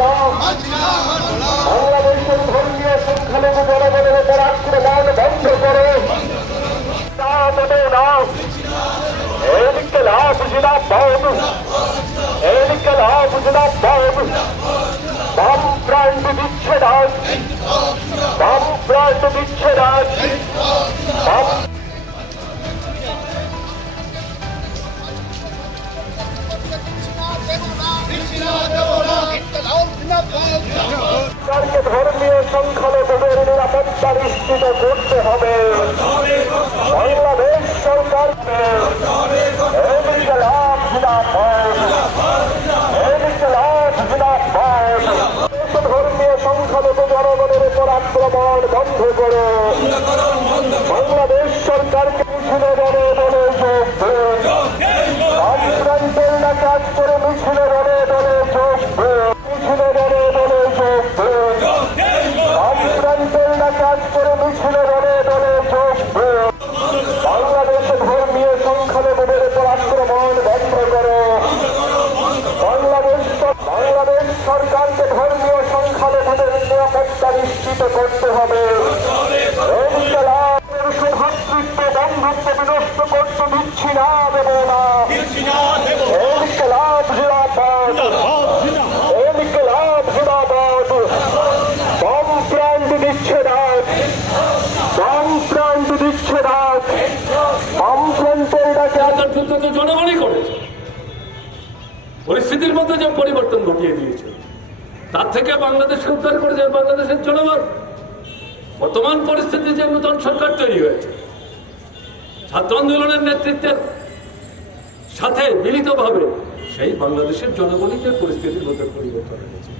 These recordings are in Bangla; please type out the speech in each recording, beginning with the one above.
না বাংলাদেশের ধর্মীয় সংখ্যালঘু জনগণের উপর আক্রমণ বন্ধ করো। তা এদিকে লাভ জিনাবাদ এদিকে লাভ জিনাবাদ সংখ্যালঘুদের নিরাপত্তা নিশ্চিত করতে হবে। বাংলাদেশ সরকার ধর্মীয় সংখ্যালঘু জনগণের উপর বন্ধ করো। বাংলাদেশ সরকারকে মিছিলে বলে বলে যোগ তো জনগণই করেছে। পরিস্থিতির মধ্যে যে পরিবর্তন ঘটিয়ে দিয়েছে, তার থেকে বাংলাদেশকে উদ্ধার করেছে বাংলাদেশের জনগণ। বর্তমান পরিস্থিতি যে নতুন সরকার তৈরি হয়েছে, ছাত্র আন্দোলনের নেতৃত্বের সাথে মিলিতভাবে সেই বাংলাদেশের জনগণই যে পরিস্থিতির মধ্যে পরিবর্তন হয়েছে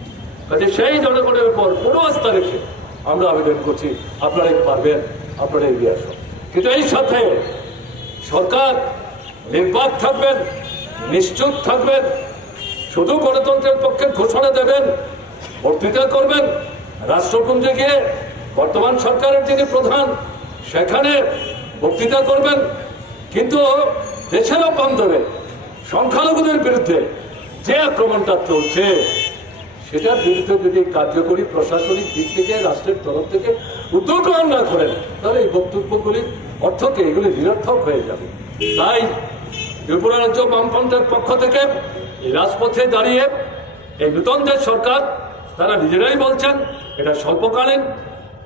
কাজে সেই জনগণের উপর কোনো আস্থা রেখে আমরা আবেদন করছি আপনারাই পারবেন, আপনারা এগিয়ে আসুন। কিন্তু এই সাথে সরকার নির্বাক থাকবেন, নিশ্চুপ থাকবেন, শুধু গণতন্ত্রের পক্ষে ঘোষণা দেবেন, বক্তৃতা করবেন। রাষ্ট্রপুঞ্জে গিয়ে বর্তমান সরকারের যিনি প্রধান, সেখানে বক্তৃতা করবেন। কিন্তু দেশের অভ্যন্তরে সংখ্যালঘুদের বিরুদ্ধে যে আক্রমণটা চলছে, সেটার বিরুদ্ধে যদি কার্যকরী প্রশাসনিক দিক থেকে, রাষ্ট্রের তরফ থেকে উদ্যোগ গ্রহণ না করেন, তাহলে এই বক্তব্যগুলির অর্থকে এগুলি নিরর্থক হয়ে যাবে। তাই ত্রিপুরা রাজ্য বামফ্রন্টের পক্ষ থেকে এই রাজপথে দাঁড়িয়ে এই নূতন যে সরকার, তারা নিজেরাই বলছেন এটা স্বল্পকালীন,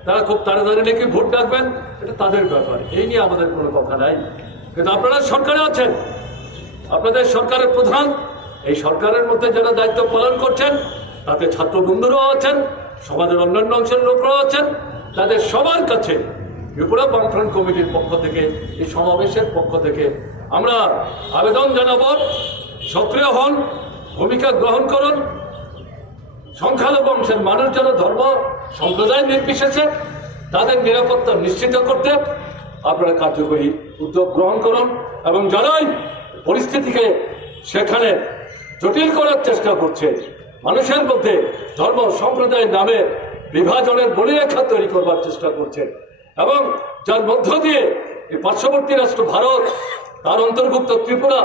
তারা খুব তাড়াতাড়ি নাকি ভোট ডাকবেন, এটা তাদের ব্যাপার, এই নিয়ে আমাদের কোনো কথা নাই। কিন্তু আপনারা সরকারে আছেন, আপনাদের সরকারের প্রধান, এই সরকারের মধ্যে যারা দায়িত্ব পালন করছেন, তাতে ছাত্র বন্ধুরাও আছেন, সমাজের অন্যান্য অংশের লোকরাও আছেন, তাদের সবার কাছে ত্রিপুরা বামফ্রন্ট কমিটির পক্ষ থেকে, এই সমাবেশের পক্ষ থেকে আমরা আবেদন জানাব, সক্রিয় হন, ভূমিকা গ্রহণ করুন। সংখ্যালঘু অংশের মানুষ যারা ধর্ম, সম্প্রদায় নির্বিশেষে তাদের নিরাপত্তা নিশ্চিত করতে আপনারা কার্যকরী উদ্যোগ গ্রহণ করুন এবং যারাই পরিস্থিতিকে সেখানে জটিল করার চেষ্টা করছে। মানুষের মধ্যে ধর্ম সম্প্রদায়ের নামে বিভাজনের বলিরেখা তৈরি করবার চেষ্টা করছে। এবং যার মধ্য দিয়ে এই পার্শ্ববর্তী রাষ্ট্র ভারত, তার অন্তর্ভুক্ত ত্রিপুরা,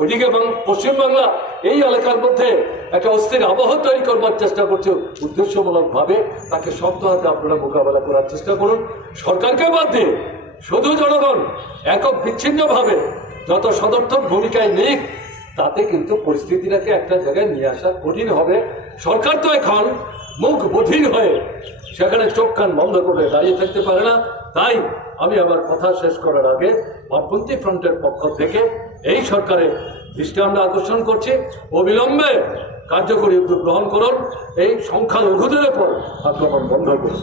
ওইদিকে পশ্চিমবাংলা এই এলাকার মধ্যে একটা অস্থির আবহ তৈরি করবার চেষ্টা করছে। উদ্দেশ্যমূলক ভাবে তাকে শক্ত হাতে আপনারা মোকাবেলা করার চেষ্টা করুন। সরকারকে বাদ দিয়ে শুধু জনগণ একক বিচ্ছিন্নভাবে যত সদর্থক ভূমিকায় নেই তাতে কিন্তু পরিস্থিতিটাকে একটা জায়গায় নিয়ে আসা কঠিন হবে। সরকার তো এখন মুখ বধির হয়ে সেখানে চোখ কান বন্ধ করে দাঁড়িয়ে থাকতে পারে না। তাই আমি আমার কথা শেষ করার আগে বামপন্থী ফ্রন্টের পক্ষ থেকে এই সরকারে দৃষ্টি আমরা আকর্ষণ করছি। অবিলম্বে কার্যকরী উদ্যোগ গ্রহণ করুন। এই সংখ্যালঘুদের উপর আক্রমণ বন্ধ করুন।